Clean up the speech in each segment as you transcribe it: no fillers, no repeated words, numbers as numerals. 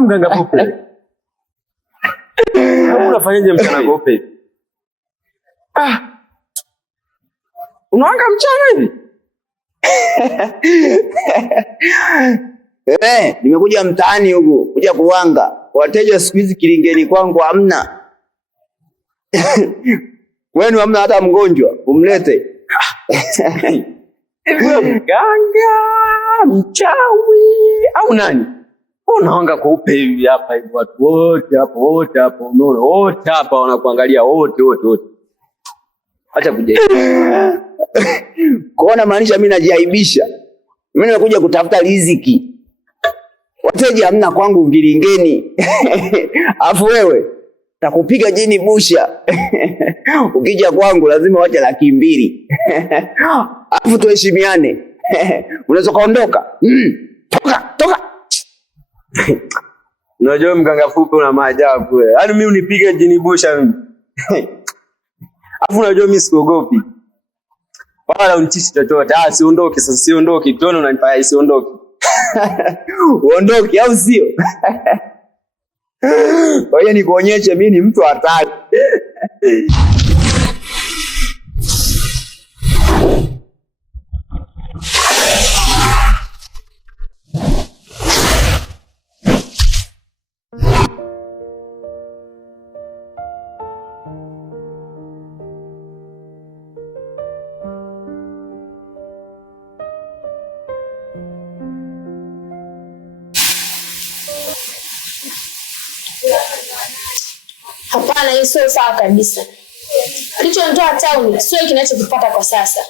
Mganga Pope. Unafanyaje mchana Pope? Unaanga mchana hivi? Nimekuja mtaani huko kuja kuwanga. Wateja siku hizi Kilingeni kwangu hamna. Wenu hamna hata mgonjwa, umlete. Mganga, mchawi au nani? Unaanga Pope hivi hapa hivi watu wote hapo unaona wote hapa wanakuangalia wote. Acha kuja. Kuona maanisha mimi najiaibisha. Mimi nimekuja kutafuta riziki. Wateja hamna kwangu Kilingeni. Afu wewe takupiga jini busha. Ukija kwangu lazima wache 200,000. Afu tuheshimiane. Unaweza kaondoka. Toka. Unajua Mganga Pope una maajabu wewe. Yaani mimi unipige jini busha mimi. Afu unajua mimi sikuogopi. Wala unitishi chochote. Siondoki sasa, siondoki. Tuone unanifanya siondoki. Uondoke au sio? Kwa hiyo nikuonyeshe mimi ni mtu hatari. Hapana, hiyo sio sawa kabisa. Kilichonitoa town sio kinachokipata kwa sasa.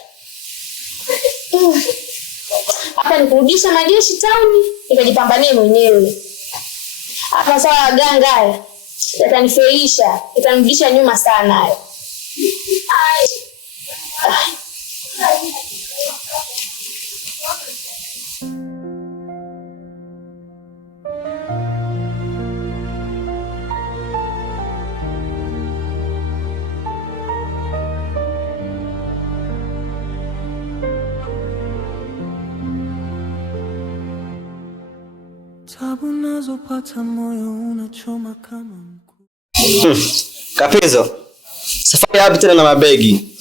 Hapa ni kurudisha majeshi town, nikajipambanie mwenyewe. Hapa sawa waganga haya. Yatanifelisha, yatanirudisha nyuma sana hayo. Tabu nazopata moyo unachoma kama mku. Kapezo. Safari hapi tena na mabegi.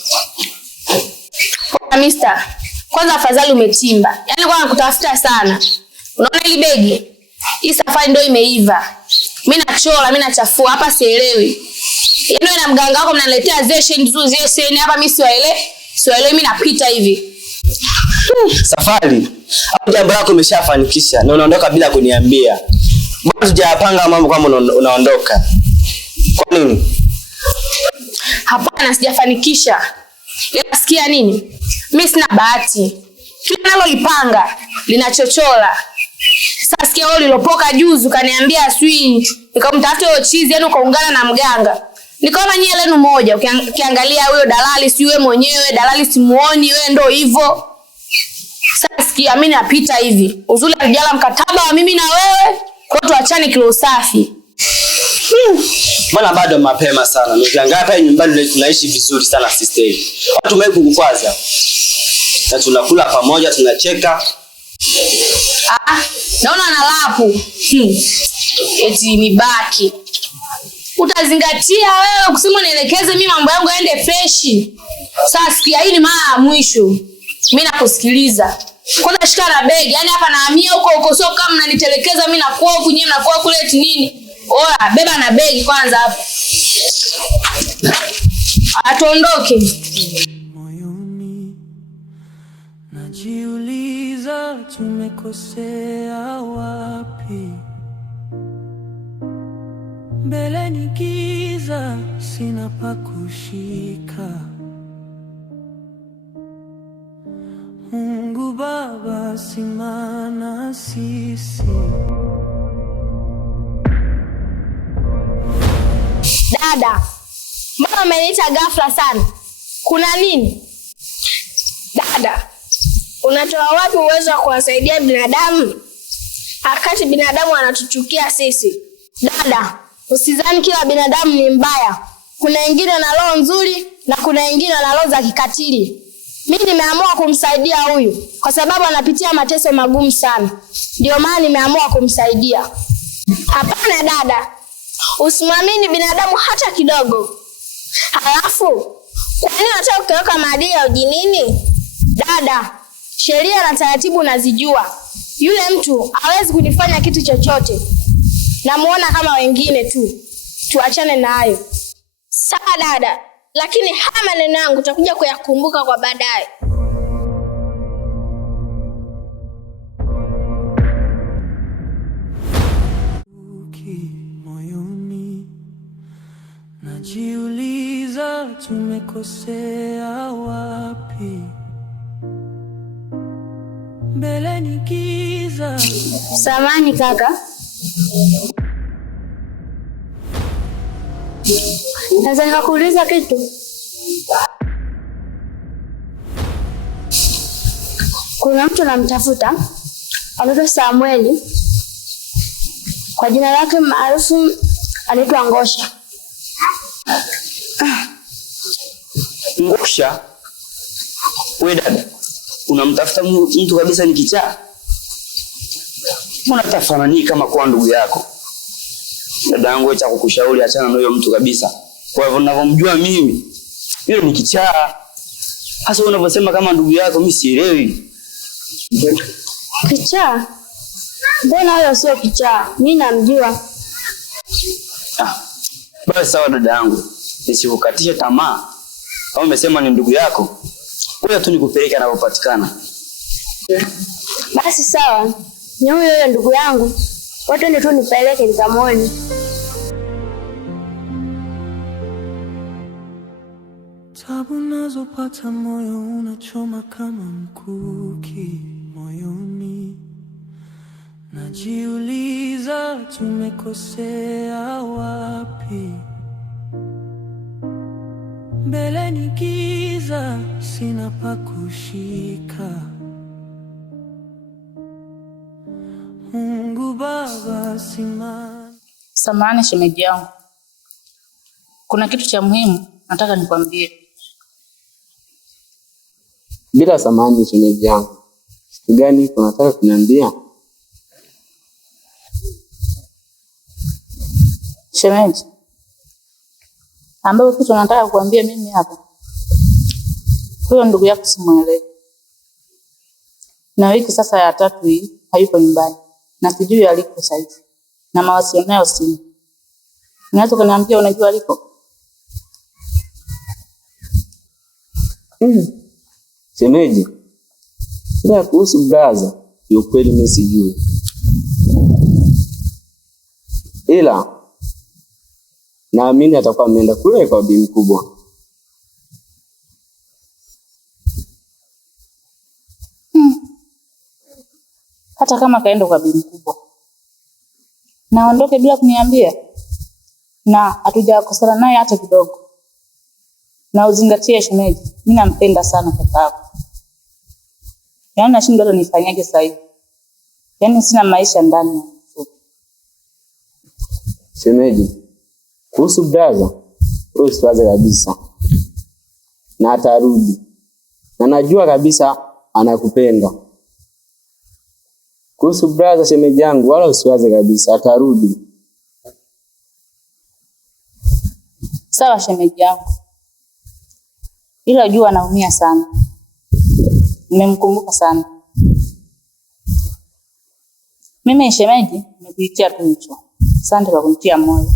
Mister, kwanza afadhali umetimba. Yaani kwa nakutafuta sana. Unaona hili begi? Hii safari ndio imeiva. Mimi nachora, mimi nachafua hapa sielewi. Yaani na mganga wako mnaniletea zeshen nzuri hapa mimi siwaelewi mimi napita hivi. Safari. Hapo jambo lako umeshafanikisha na unaondoka bila kuniambia. Bado hujapanga mambo kama unaondoka. Kwa nini? Hapana, sijafanikisha. Unasikia nini? Mimi sina bahati. Kila nalolipanga linachochola. Sasa sikia wewe ulilopoka juzi ukaniambia aswi, nikamtafuta huyo chizi yani ukaungana na mganga. Nikaona nyie lenu moja, ukiangalia huyo dalali si wewe mwenyewe, dalali simuoni wewe ndio hivyo. Sasa sikia mimi napita hivi. Uzuri alijala mkataba wa mimi na wewe, kwa tuachane kilo safi. Mbona bado mapema sana? Nikiangalia hapa nyumbani tunaishi vizuri sana sister. Watu mekukwaza. Na tunakula pamoja, tunacheka. Naona analapu. Eti nibaki. Utazingatia wewe kusema nielekeze mimi mambo yangu yaende freshi. Sasa sikia hii ni mara ya mwisho. Mimi nakusikiliza. Kwanza shika na begi, yani hapa nahamia huko sio kama mnanitelekeza mimi nakuwa huko nyewe nakuwa kule eti nini? Oya, beba na begi kwanza hapo. Atuondoke. Moyoni najiuliza tumekosea wapi? Mbele ni giza, sina pa kushika. Mungu Baba simama sisi. Dada, mbona umeniita ghafla sana? Kuna nini? Dada, unatoa wapi uwezo wa kuwasaidia binadamu? Wakati binadamu anatuchukia sisi. Dada, usizani kila binadamu ni mbaya. Kuna wengine na roho nzuri na kuna wengine na roho za kikatili. Mimi nimeamua kumsaidia huyu kwa sababu anapitia mateso magumu sana. Ndio maana nimeamua kumsaidia. Hapana dada, usimwamini binadamu hata kidogo. Halafu, kwa nini unataka kukiuka maadili ya ujinini? Dada, sheria na taratibu unazijua. Yule mtu hawezi kunifanya kitu chochote. Namuona kama wengine tu. Tuachane na hayo. Sawa dada, lakini haya maneno yangu utakuja kuyakumbuka kwa baadaye. Moyoni najiuliza tumekosea wapi, mbele ni giza. Samahani kaka. Naweza nikakuuliza kitu? Kuna mtu namtafuta, anaitwa Samueli. Kwa jina lake maarufu anaitwa Ngosha. Ngosha? Wewe dada, unamtafuta mtu kabisa ni kichaa? Mbona tafanani kama kwa ndugu yako? Dada yangu, acha kukushauri achana na huyo mtu kabisa. Kwa hivyo ninavyomjua mimi, yule ni kichaa. Hasa unavyosema kama ndugu yako, mimi sielewi. Kichaa? Mbona huyo sio kichaa? Mimi namjua. Basi sawa dada yangu, nisikukatishe tamaa. Kama umesema ni ndugu yako, ngoja tu nikupeleke anapopatikana. Basi sawa. Ni huyo ndugu yangu. Wote ndio tu nipeleke nikamwone. Tabu nazopata moyo unachoma kama mkuki moyoni. Najiuliza tumekosea wapi, mbele ni giza, sina pa kushika. Mungu Baba simama. Samahani shemeji yangu, kuna kitu cha muhimu nataka nikwambie. Bila samahani shemeji yangu, kitu gani unataka kuniambia? Shemeji, ambapo kitu nataka kukuambia mimi hapa, huyo ndugu yako simuelewi. Na wiki sasa ya 3 hii hayupo nyumbani na sijui aliko sasa hivi, na mawasiliano nayo sina. Unaweza kuniambia unajua aliko? Shemeji, ila kuhusu brother, ni ukweli mimi sijui. Ila naamini atakuwa ameenda kule kwa bibi mkubwa. Hata kama kaenda kwa bibi mkubwa, naondoke bila kuniambia, na hatujakosana naye hata kidogo. Na uzingatie shemeji, mimi nampenda sana kakako. Yaani nashindwa hata nifanyaje sasa hivi. Yaani sina maisha ndani. Shemeji, kuhusu brother, wewe usiwaze kabisa. Na atarudi. Na najua kabisa anakupenda. Kuhusu brother shemeji yangu, wala usiwaze kabisa, atarudi. Sawa shemeji yangu. Ila jua anaumia sana. Nimemkumbuka sana. Mimi shemeji, nimekuitia tu hicho. Asante kwa kunitia moyo.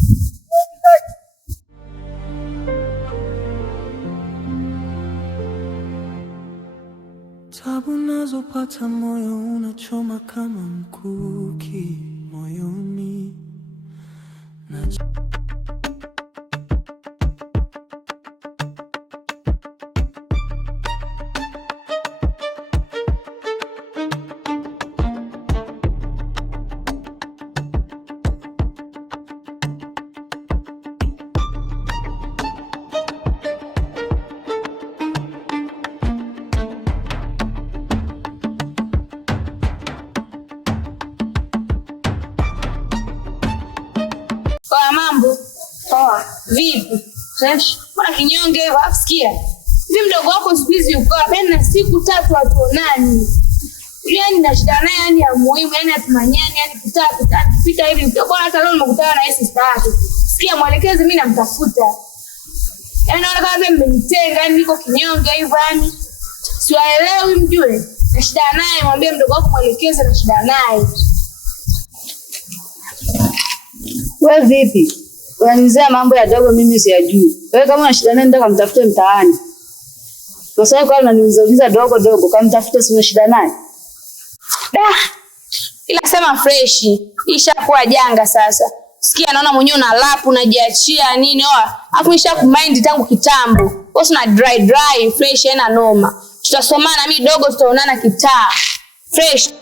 Tabu nazopata moyo unachoma kama mkuki moyoni. Kwa mambo. Poa. Vipi? Fresh. Mbona kinyonge hivyo? Sikia. Hivi mdogo wako siku hizi uko hapa na siku 3 hatuonani. Yani na shida naye yani ya muhimu yani atumanyani yani kupita hivi bora hata leo nimekutana na yeye sister yake. Sikia mwelekezi mimi namtafuta. Yani naona kama vile mmenitenga yani niko kinyonge hivyo yani. Siwaelewi mjue. Na shida naye mwambie mdogo wako mwelekeze na shida naye. Wewe vipi? Unanizea mambo ya dogo mimi siyajui. Wewe kama una shida naye nenda kumtafute mtaani. Kwa sababu kwa unaniuliza dogo kamtafute sio shida naye. Ila sema fresh, ishakuwa janga sasa. Sikia naona mwenyewe una lap unajiachia nini afu nishakumind tangu kitambo. Wewe una dry fresh haina noma. Tutasomana mimi dogo tutaonana kitaa. Fresh.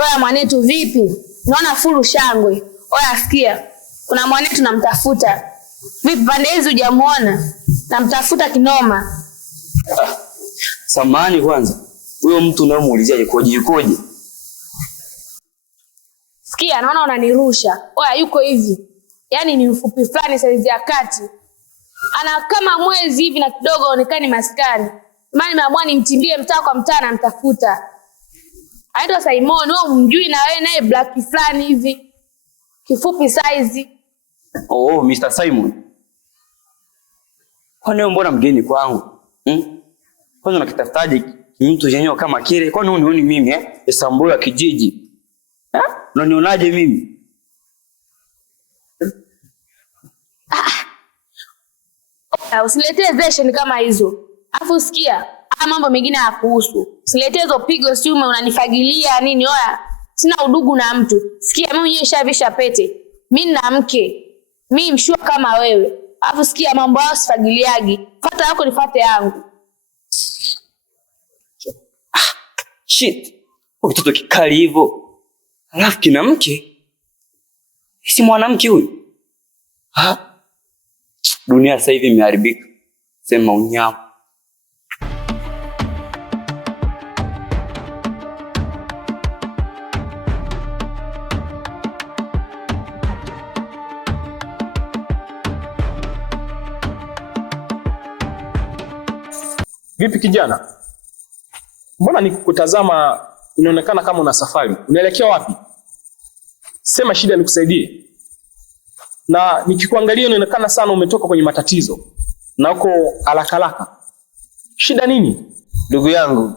Oya mwanetu vipi? Naona fulu shangwe. Oya sikia. Kuna mwanetu namtafuta. Vipi pande hizi hujamuona? Namtafuta kinoma. Samahani kwanza. Huyo mtu unamuulizia yukoje? Sikia naona unanirusha. Oya yuko hivi. Yaani ni mfupi fulani saizi ya kati. Ana kama mwezi hivi na kidogo aonekani maskani. Maana nimeamua nimtimbie mtaa kwa mtaa na mtafuta. Aitwa Simon, wewe umjui na wewe naye black fulani hivi. Kifupi size. Oh, Mr. Simon. Kwani wewe mbona mgeni kwangu? Kwanza unakitafutaje mtu yenyewe kama kile? Kwani unioni mimi Esambula kijiji? Unanionaje mimi? Usiletee zeshen kama hizo. Afu sikia, mambo mengine hayakuhusu. Usiletee hizo pigo siume unanifagilia nini oya. Sina udugu na mtu. Sikia mimi mwenyewe nishavisha pete. Mimi na mke. Mimi mshua kama wewe. Afu sikia mambo yao sifagiliagi. Fuata yako nifuate yangu. Shit. Mtoto kikali hivyo. Alafu kina mke? Si mwanamke huyu? Dunia sasa hivi imeharibika. Sema unyama. Vipi kijana? Mbona nikukutazama inaonekana kama una safari? Unaelekea wapi? Sema shida nikusaidie. Na nikikuangalia inaonekana sana umetoka kwenye matatizo. Na uko haraka. Shida nini? Ndugu yangu,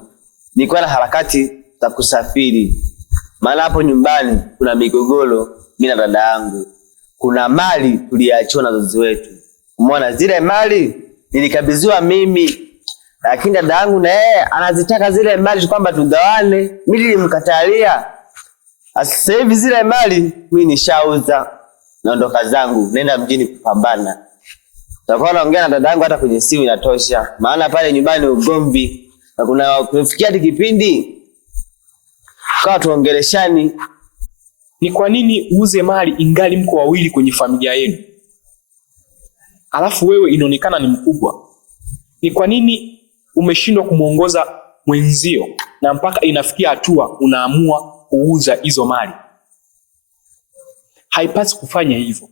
nilikuwa na harakati za kusafiri. Maana hapo nyumbani kuna migogoro mimi na dada yangu. Kuna mali tuliachiwa na wazazi wetu. Umeona zile mali nilikabidhiwa mimi. Lakini dada yangu na yeye anazitaka zile mali kwamba tugawane. Mimi nilimkatalia. Sasa hivi zile mali mimi nishauza. Naondoka zangu, nenda mjini kupambana. Tutakuwa naongea na dada yangu hata kwenye simu inatosha. Maana pale nyumbani ugomvi. Na kuna kufikia hadi kipindi kwa tuongeleshani. Ni kwa nini uuze mali ingali mko wawili kwenye familia yenu? Alafu wewe inaonekana ni mkubwa. Ni kwa nini umeshindwa kumuongoza mwenzio na mpaka inafikia hatua unaamua kuuza hizo mali? Haipasi kufanya hivyo.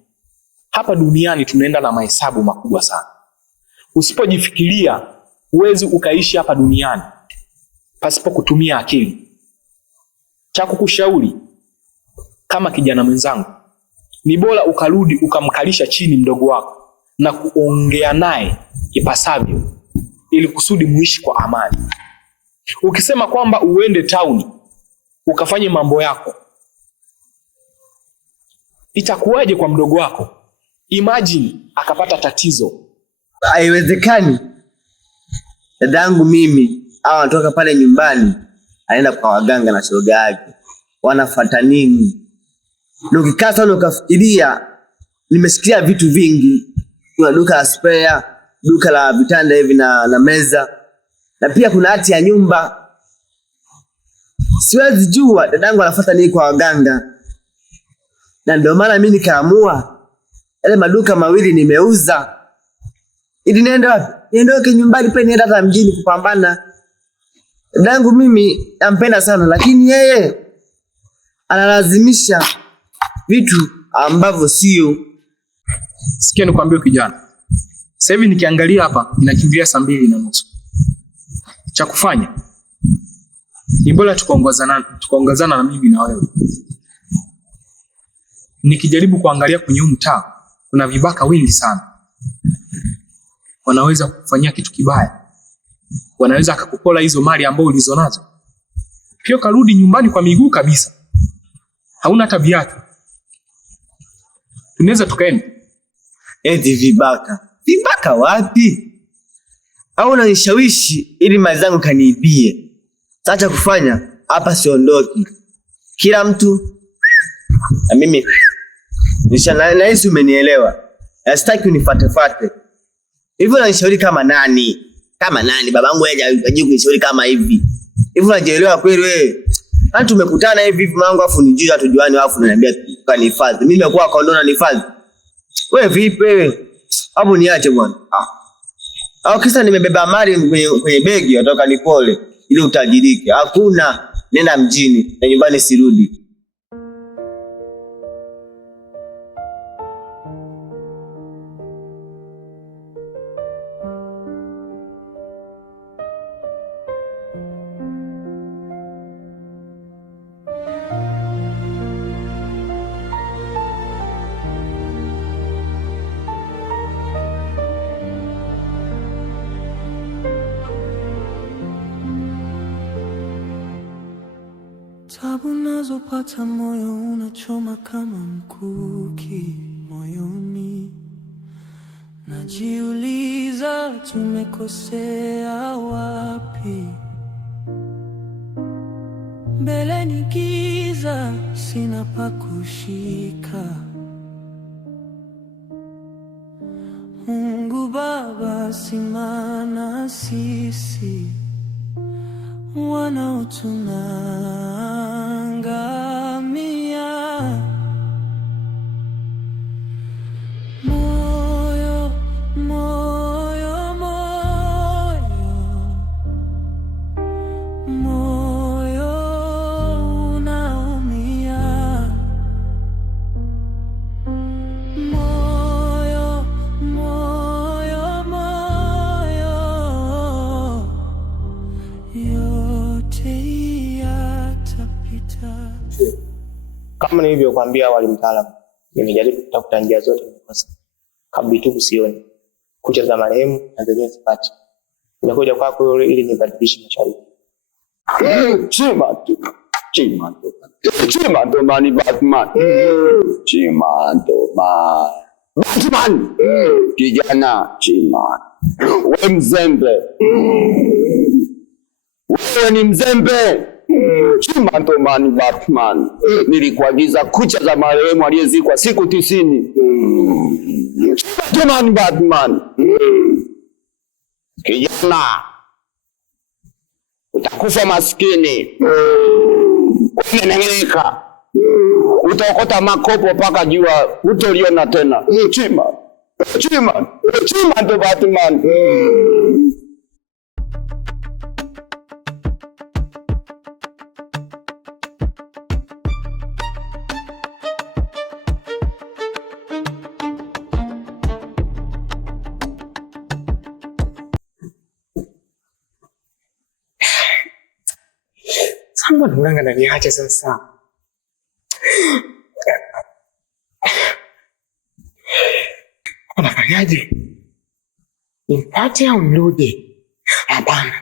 Hapa duniani tunaenda na mahesabu makubwa sana. Usipojifikiria huwezi ukaishi hapa duniani pasipo kutumia akili. Cha kukushauri kama kijana mwenzangu, ni bora ukarudi ukamkalisha chini mdogo wako na kuongea naye ipasavyo ili kusudi muishi kwa amani. Ukisema kwamba uende town ukafanye mambo yako, itakuwaje kwa mdogo wako? Imagine akapata tatizo. Haiwezekani. Dadangu mimi anatoka pale nyumbani anaenda kwa waganga na shoga yake. Wanafuata nini? Na ukikaa sana ukafikiria, nimesikia vitu vingi. Kuna duka la spare, duka la vitanda hivi na meza. Na pia kuna hati ya nyumba. Siwezi jua dadangu anafuata nini kwa waganga. Na ndio maana mimi nikaamua yale maduka mawili nimeuza. Ili niende wapi? Niondoke nyumbani pale niende hata mjini kupambana. Dadangu mimi nampenda sana, lakini yeye analazimisha vitu ambavyo sio. Sikia nikwambie kijana. Sasa hivi nikiangalia hapa inakimbia 2:30. Cha kufanya ni bora tukaongozana na mimi na wewe. Nikijaribu kuangalia kwenye mtaa kuna vibaka wengi sana. Wanaweza kufanyia kitu kibaya. Wanaweza akakupola hizo mali ambazo ulizonazo. Pia karudi nyumbani kwa miguu kabisa. Hauna hata viatu. Tunaweza tukaenda. Eti vibaka. Vibaka wapi? Au unanishawishi ili mali zangu kaniibie. Sasa kufanya hapa siondoki. Kila mtu na mimi nahisi umenielewa. Sitaki unifatefate. Hivi unanishauri kama nani? Kama nani? Babangu yeye hajaji kunishauri kama hivi. Hivi unajielewa kweli wewe? Hata tumekutana hivi mangu afu nijui hatujuani afu unaniambia kanihifadhi. Mimi nimekuwa kondona nihifadhi. Wewe vipi wewe? Hapo niache bwana. Au kisa nimebeba mali kwenye begi watoka nipole ili utajirike. Hakuna, nenda mjini na nyumbani sirudi. Tabu nazopata moyo unachoma kama mkuki moyoni. Najiuliza tumekosea wapi. Mbele ni giza, sina pa kushika. Mungu Baba, simama sisi wanaotunangamia. Moyo, moyo, moyo, moyo unaumia. Moyo, moyo, moyo, yote yatapita. Kama nilivyokuambia awali mtaalamu, nimejaribu kutafuta njia zote nikosa. Kabla tu kusioni. Kucha za marehemu na zenyewe sipati. Nimekuja kwako ili nibadilishe mashariki. Chimando mani Batman. Batman. Kijana Chimando. Wewe mzembe. Wewe ni mzembe. Chimando mani Batman. Nilikuagiza kucha za marehemu aliyezikwa siku 90. Chimando Batman. Kijana, utakufa maskini. Umenengeneka. Utaokota makopo paka jua utoliona tena. Chima ndo Batman. Samba nuranga na niache sasa. Unafanyaje? Nimpate au nirudi? Hapana.